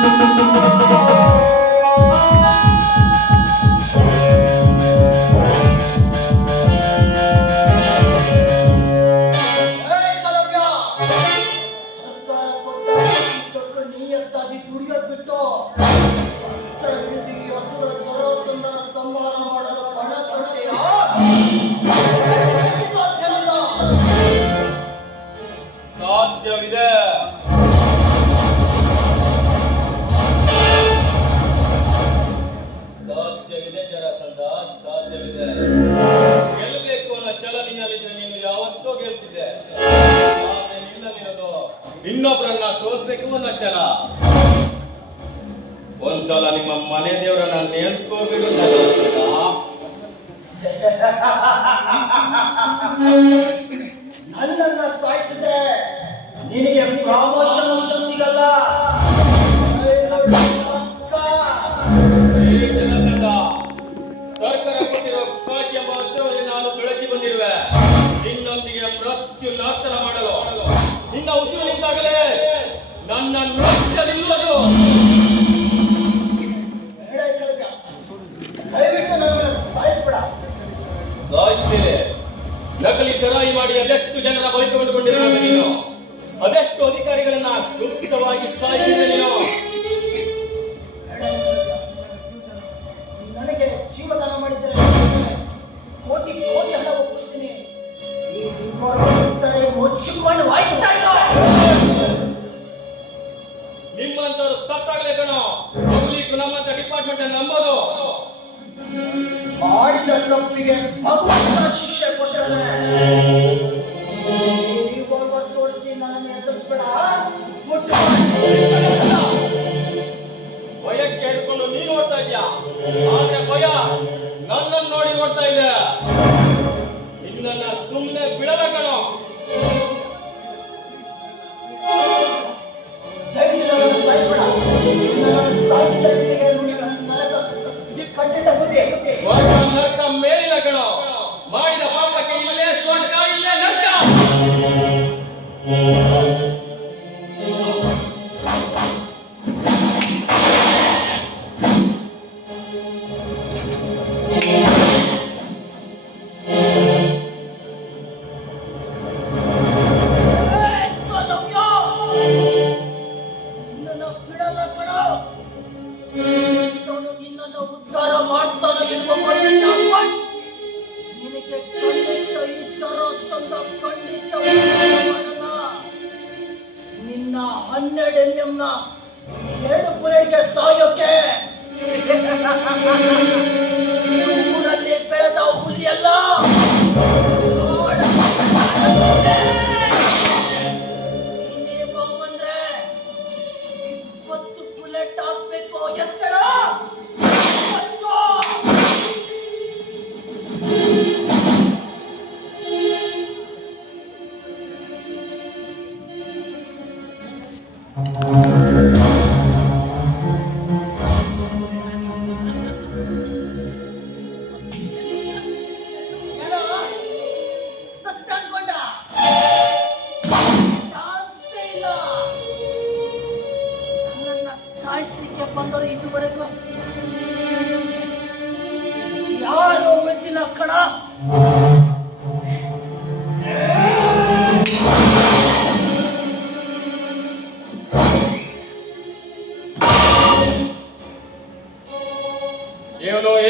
うん。ಯಾವತ್ತೂ ಗೆಲ್ತಿದ್ದೆ. ನಿನ್ನಲ್ಲಿರೋದು ಇನ್ನೊಬ್ಬರನ್ನ ಸೋಲ್ಬೇಕು ಅನ್ನೋ ಛಲ ಒಂದ್ಸಲ ನಿಮ್ಮ ಮನೆ ದೇವರನ್ನ ನೆನ್ಸ್ಕೋಬಿಡು ನನ್ನನ್ನ ಸಾಯಿಸಿದ್ರೆ ನಿನಗೆ ಪ್ರಾಮೋಷನ್ ಸಿಗಲ್ಲ. ಮೃತ್ಯು ನಾರ್ತನ ಮಾಡಲು. ನಿನ್ನ ಉಸಿರು ನಿಂತಾಗಲೇ ನನ್ನ ನೃತ್ಯವಿಲ್ಲದು. ದಯವಿಟ್ಟು ನನ್ನನ್ನ ಸಾಯಿಸ್ಬೇಡ. ಸಾಯಿಸ್ತೇನೆ ನಕಲಿ ಸರಾಯಿ ಮಾಡಿ ಅದೆಷ್ಟು ಜನರ ಬಲಿ ಬಂದುಕೊಂಡಿರುವ ನೀನು? ಅದೆಷ್ಟು ಅಧಿಕಾರಿಗಳನ್ನ ಗುಪ್ತವಾಗಿ ಸಾಯಿಸಿದ ನೀನು? ನನಗೆ ಜೀವದಾನ ಮಾಡಿದರೆ ಕೋಟಿ ಕೋಟಿ ಹಣ ಒಪ್ಪಿಸ್ತೀನಿ. ಮುಚ್ಚಿಕೊಂಡು ಹೋಯ್ತಾ ಇರೋ ನಿಮ್ಮಂತವ್ರು ಸತ್ತಾಗಲೇ ಕಣೋ. ಪಬ್ಲಿಕ್ ನಮ್ಮಂತ ಡಿಪಾರ್ಟ್ಮೆಂಟ್ ನಂಬೋದು. ಮಾಡಿದ ತಪ್ಪಿಗೆ ಭಗವಂತ ಶಿಕ್ಷೆ ಕೊಟ್ಟರೆ ತೋರಿಸಿ ನನ್ನನ್ನು ಎದುರಿಸ್ಬೇಡ. ಭಯಕ್ಕೆ ಹಿಡ್ಕೊಂಡು ನೀನು ಓಡ್ತಾ ಇದೀಯಾ ಆದ್ರೆ ಭಯ ನನ್ನನ್ನು ನೋಡಿ ಓಡ್ತಾ ಇದೆ. ನಿನ್ನನ್ನ ಸುಮ್ಮನೆ ಬಿಡಲ್ಲ ಕಣೋ. ನರಕ ಮೇಲಿನ ಕಣೋ ಮಾಡಿದ ಪಾಪಕ್ಕೆ ಇಲ್ಲೇ ಸ್ವರ್ಗ ಇಲ್ಲೇ ನರಕ ಬಿಡಲ್ಲ ಕಣೋ. ಉದ್ಧಾರ ಮಾಡ್ತಾನೆ ಎನ್ನುವ ಗೊತ್ತಿಲ್ಲ ನಿನಗೆ ಖಂಡಿತ ಈ ಖಂಡಿತ. ನಿನ್ನ ಹನ್ನೆರಡು ಎಂ ಎರಡು ಬುಲೆಟ್ಗೆ ಸಾಯೋಕೆ ಸಾಯಿಸ್ಲಿಕ್ಕೆ ಬಂದರು ಇದುವರೆಗೂ ಯಾರು ಉಳಿದಿಲ್ಲ ಕಣ? ఏమనో ఏ